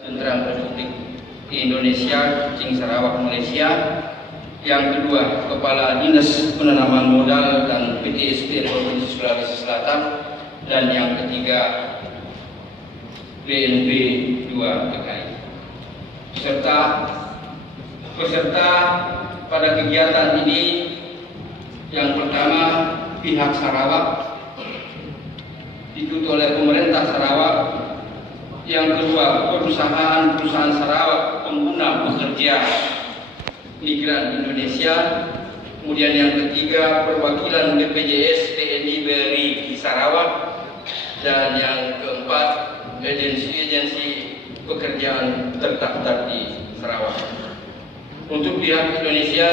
Sentra Republik Indonesia, Kucing Sarawak, Malaysia. Yang kedua, Kepala Dinas Penanaman Modal dan PTSP Provinsi Sulawesi Selatan. Dan yang ketiga, BNP 2 TKI. Peserta pada kegiatan ini, yang pertama pihak Sarawak, dituntut oleh pemerintah Sarawak. Yang kedua, perusahaan Sarawak pengguna pekerja migran Indonesia. Kemudian yang ketiga, perwakilan BPJS TNI BRI di Sarawak. Dan yang keempat, agensi-agensi pekerjaan terdaftar di Sarawak. Untuk pihak Indonesia,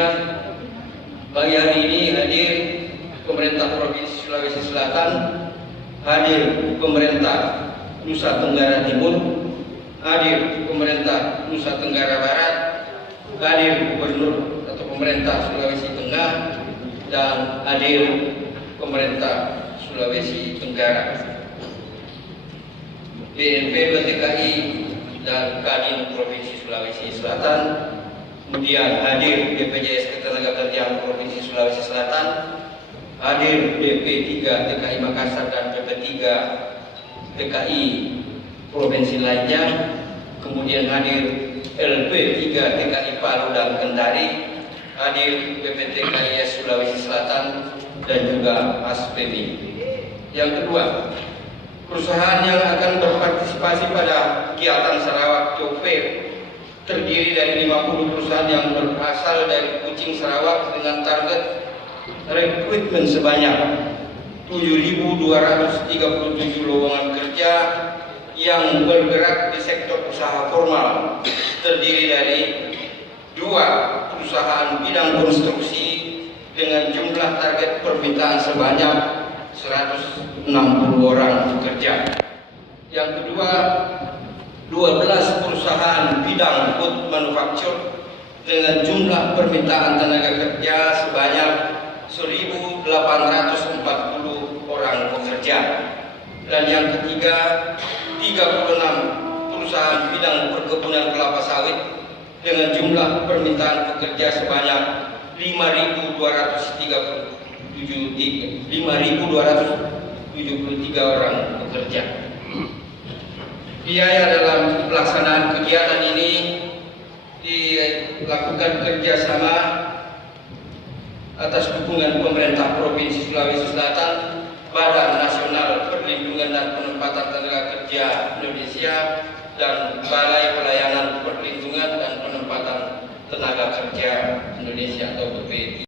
pagi hari ini hadir pemerintah Provinsi Sulawesi Selatan, hadir pemerintah Nusa Tenggara Timur, hadir pemerintah Nusa Tenggara Barat, hadir gubernur atau pemerintah Sulawesi Tengah, dan hadir pemerintah Sulawesi Tenggara, BNP TKI dan Kadin Provinsi Sulawesi Selatan. Kemudian hadir BPJS Ketenagakerjaan Provinsi Sulawesi Selatan, hadir BP 3 TKI Makassar dan BP 3 TKI provinsi lainnya. Kemudian hadir LP 3 TKI Palu dan Kendari, hadir BPTKIS Sulawesi Selatan, dan juga ASPB. Yang kedua, perusahaan yang akan berpartisipasi pada kegiatan Sarawak Job Fair terdiri dari 50 perusahaan yang berasal dari Kucing Sarawak dengan target rekrutmen sebanyak 7.237 lowongan kerja yang bergerak di sektor usaha formal, terdiri dari 2 perusahaan bidang konstruksi dengan jumlah target permintaan sebanyak 160 orang pekerja. Yang kedua, 12 perusahaan bidang food manufacture dengan jumlah permintaan tenaga kerja sebanyak 1.840 orang pekerja. Dan yang ketiga, 36 perusahaan bidang perkebunan kelapa sawit dengan jumlah permintaan pekerja sebanyak 5.273 orang pekerja. Biaya dalam pelaksanaan kegiatan ini dilakukan kerjasama atas dukungan pemerintah Provinsi Sulawesi Selatan, Badan Nasional Perlindungan dan Penempatan Tenaga Kerja Indonesia, dan Balai Pelayanan Perlindungan dan Penempatan Tenaga Kerja Indonesia atau BPT.